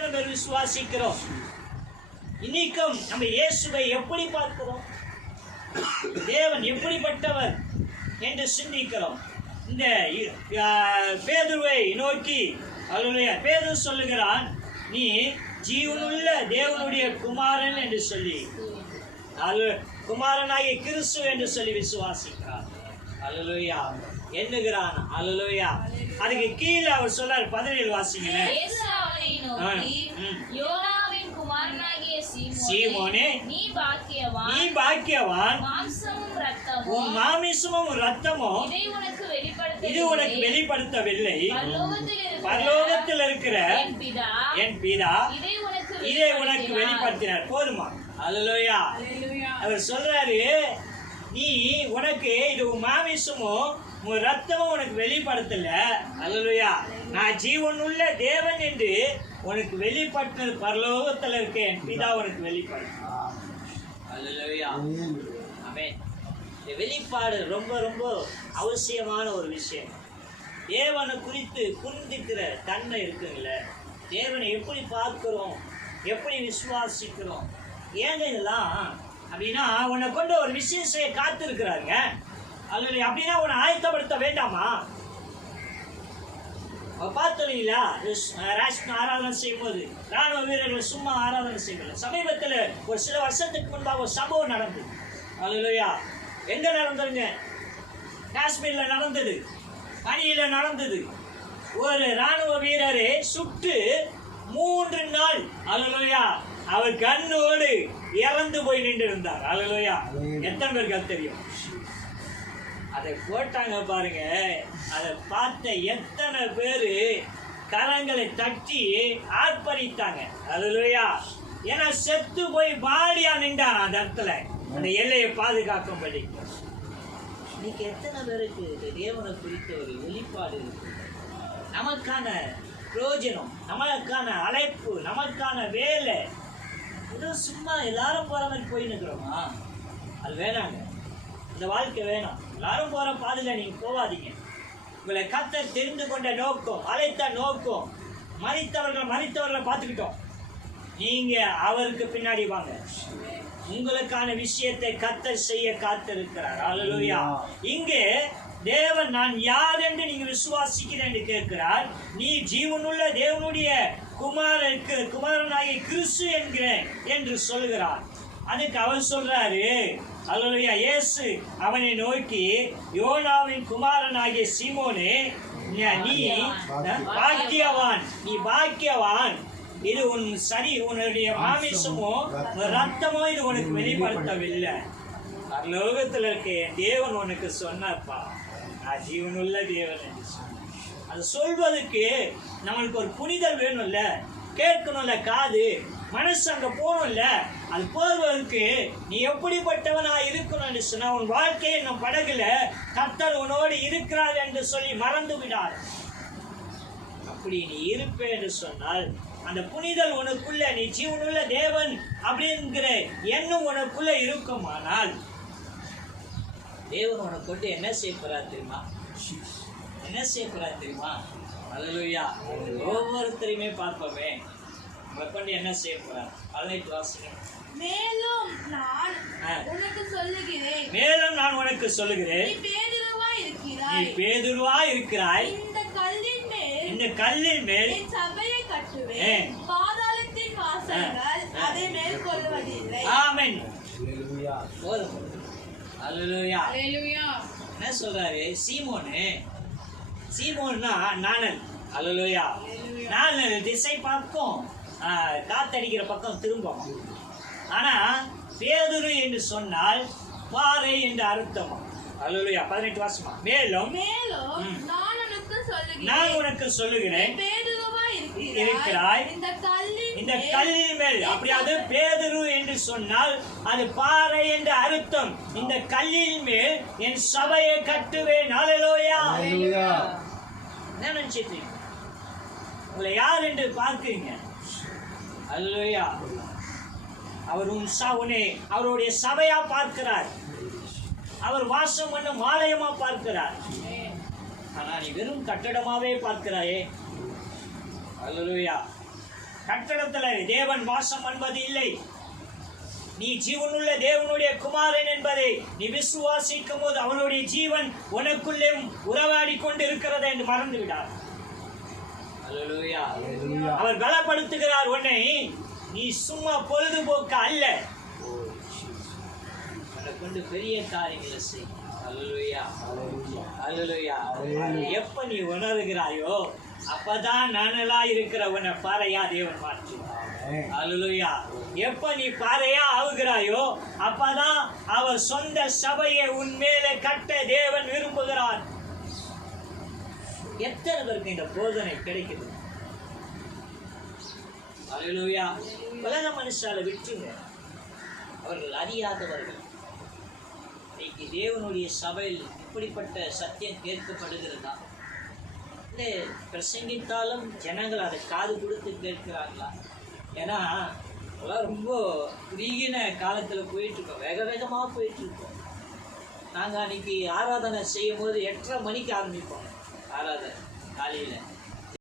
விசுவாசிக்கிறோம். இன்னைக்கும் நம்ம இயேசுவை எப்படி பார்க்கிறோம், தேவன் எப்படிப்பட்டவர் என்று சிந்திக்கிறோம். இந்த பேதுருவை நோக்கி பேதுரு சொல்லுகிறான், நீ ஜீவனுள்ள தேவனுடைய குமாரன் என்று சொல்லி, குமாரனாகிய கிறிஸ்து என்று சொல்லி விசுவாசிக்கிறான். அல்லேலூயா எண்ணுகிறான். அல்லேலூயா. அதுக்கு கீழே அவர் சொல்றார், 17 வாசிங்க. சீமோனே, நீ பாக்கியவான், உன் மாமிசமும் ரத்தமும் இது உனக்கு வெளிப்படுத்தவில்லை, பரலோகத்தில் இருக்கிற என் பிதா இதை உனக்கு வெளிப்படுத்தினார். போதுமா? அல்லேலூயா. அவர் சொல்றாரு, நீ உனக்கு இது உன் மாமிசமும் உன் ரத்தமும் உனக்கு வெளிப்படுத்தல. அல்லேலூயா. நான் ஜீவனுள்ள தேவன் என்று உனக்கு வெளிப்படுத்தினது பரலோகத்தில் இருக்க என் பிதா உனக்கு வெளிப்படுத்தினார். அல்லேலூயா. ஆமென். இந்த வெளிப்பாடு ரொம்ப ரொம்ப அவசியமான ஒரு விஷயம். தேவனை குறித்து புரிந்துக்கிற தன்மை இருக்குங்கள, தேவனை எப்படி பார்க்கிறோம், எப்படி விசுவாசிக்கிறோம். ஏங்க இதெல்லாம் அப்படின்னா, உன்னை கொண்டு ஒரு விஷயம் செய்ய காத்திருக்கிறாங்க. அல்லது அப்படின்னா உன்னை ஆயத்தப்படுத்த வேண்டாமா? பார்த்தீங்களா, ஆராதனை செய்யும் போது ராணுவ வீரர்கள் சும்மா ஆராதனை செய்யல. சமீபத்தில் ஒரு சில வருஷத்துக்கு முன்பாக ஒரு சம்பவம் நடந்தது. அல்லேலூயா. எங்க நடந்ததுங்க? காஷ்மீர்ல நடந்தது, பனியில நடந்தது. ஒரு ராணுவ வீரரை சுட்டு 3 நாள் அல்லேலூயா அவர் கண்ணோடு இறந்து போய் நின்று இருந்தார். அல்லேலூயா. எத்தனை பேருக்கு தெரியும்? அதை போட்டாங்க பாருங்க. அதை பார்த்த எத்தனை பேரு கரங்களை தட்டி ஆர்ப்பரித்தாங்க. அல்லேலூயா. ஏன்னா செத்து போய் பாடியா நின்றான் அந்த இடத்துல, அந்த எல்லையை பாதுகாக்கும்படி. இன்னைக்கு எத்தனை பேருக்கு தேவனை குறித்த ஒரு வெளிப்பாடு இருக்கு? நமக்கான பிரயோஜனம், நமக்கான அழைப்பு, நமக்கான வேலை, இது சும்மா எல்லாரும் போற மாதிரி போய் நிற்கிறோமா? அது வேணாங்க. இந்த வாழ்க்கை வேணும். எல்லாரும் போற பாதையில நீங்க போவாதீங்க. உங்களை கர்த்தர் தெரிந்து கொண்ட நோக்கம், அழைத்த நோக்கம், மரித்தவர்களை பார்த்துக்கிட்டோம். நீங்க அவருக்கு பின்னாடி வாங்க. உங்களுக்கான விஷயத்தை கர்த்தர் செய்ய காத்திருக்கிறார். அல்லேலூயா. இங்கே தேவன் நான் யார் என்று நீங்க விசுவாசிக்கிறேன் என்று கேட்கிறார். நீ ஜீவனுள்ள தேவனுடைய குமாரனாகிய கிறிஸ்து என்கிறேன் என்று சொல்கிறார். அதுக்கு அவர் சொல்றாரு, அல்லேலூயா, இயேசு அவனை நோக்கி, யோனாவின் குமாரனாகிய சீமோனே, நீ பாக்கியவான், நீ பாக்கியவான். இது உன்னுடைய மாமிசமோ ரத்தமோ இது உனக்கு வெளிப்படுத்தவில்லை, பரலோகத்தில் இருக்க தேவன் உனக்கு சொன்னார்ப்பா, நான் ஜீவனுள்ள தேவன் என்று சொன்ன. அது சொல்வதற்கு நம்மளுக்கு ஒரு புனிதல் வேணும்ல, கேட்கணும்ல, காது, மனசு அங்க போகணும்ல. அது போவதற்கு நீ எப்படிப்பட்டவனா இருக்கணும்னு சொன்னா, உன் வாழ்க்கையை நம் படகுல கர்த்தர் உன்னோடு இருக்கிறார் என்று சொல்லி மறந்து விடார். அப்படி நீ இருப்பே என்று சொன்னால், அந்த புனிதல் உனக்குள்ள, நீ ஜீவனுள்ள தேவன் அப்படிங்கிற எண்ணம் உனக்குள்ள இருக்குமானால், தேவன் உனக்கு கொண்டு என்ன செய்யப்படுறார் தெரியுமா? என்ன செய்யப்படுறார் தெரியுமா? அல்லேலூயா. ஒவ்வொருத்தரையுமே பார்ப்போமே, உங்களை கொண்டு என்ன செய்யப்படுறார்? 18 வாசிங்க. மேலும் நான் உனக்கு சொல்லுகிறேன், நீ பேதுருவாய் இருக்கிறாய். இந்த கல்லின் மேல் சபையை கட்டுவேன், பாதாளத்தின் வாசல்கள் அதை மேற்கொள்வதில்லை. ஆமென். போதும். அல்லேலூயா. என்ன சொல்றாரு? சீமோன்னா நாணல். அல்லேலூயா. நாணல் திசை பார்க்கும், காத்தடிக்கிற பக்கம் திரும்பும். ஆனா பேதுரு என்று சொன்னால் பாறை என்று அர்த்தம். அல்லேலூயா. 18 வாசமா. மேலும் நான் உனக்கு சொல்லுகிறேன், இருக்கிறாய் இந்த கல்லின் மேல். அப்படியாவது பேதுரு என்று சொன்னால் அது பாறை என்று அர்த்தம். இந்த கல்லின் மேல் என் சபையை கட்டுவேன். அல்லேலூயா. என்ன நினைச்சிட்டு உங்களை யார் என்று பார்க்கிறீங்க? அல்லேலூயா. அவர் உன்னை அவருடைய சபையா பார்க்கிறார், அவர் வாசம் பண்ணும் ஆலயமா பார்க்கிறார். ஆனா நீ வெறும் கட்டடமாவே பார்க்கிறாயே. அல்லேலூயா. கட்டடத்துல தேவன் வாசம் என்பது இல்லை. நீ ஜீவனுள்ள தேவனுடைய குமாரன் என்பதை நீ விசுவாசிக்கும் போது அவனுடைய ஜீவன் உனக்குள்ளே உறவாடி கொண்டு இருக்கிறது என்று மறந்து விடார். அவர் பலப்படுத்துகிறார் உன்னை. நீ சும்மா பொழுதுபோக்க அல்ல, கொண்டு பெரிய காரியங்களை செய். எப்ப நீ உணர்கிறாயோ அப்பதான் நனலா இருக்கிற உன்னை பாறையா தேவன் மாற்றுவார். அல்லேலூயா. எப்ப நீ பாறையா ஆகுகிறாயோ அப்பதான் அவர் சொந்த சபையை உன் மேலே கட்ட தேவன் விரும்புகிறார். எத்தனை பேருக்கு இந்த போதனை கிடைக்குது? அல்லேலூயா. உலக மனுஷால விட்டுங்க, அவர்கள் அறியாதவர்கள். இன்னைக்கு தேவனுடைய சபையில் இப்படிப்பட்ட சத்தியம் கேட்கப்படுகிறதா? இல்லை பிரசங்கித்தாலும் ஜனங்கள் அதை காது கொடுத்து கேட்கிறாங்களா? ஏன்னா அதெல்லாம் ரொம்ப குறுகின காலத்தில் போயிட்டுருக்கோம், வேக வேகமாக போயிட்டுருக்கோம். நாங்கள் அன்றைக்கி ஆராதனை செய்யும் போது 8:30 மணிக்கு ஆரம்பிப்போம் ஆராதனை காலையில்.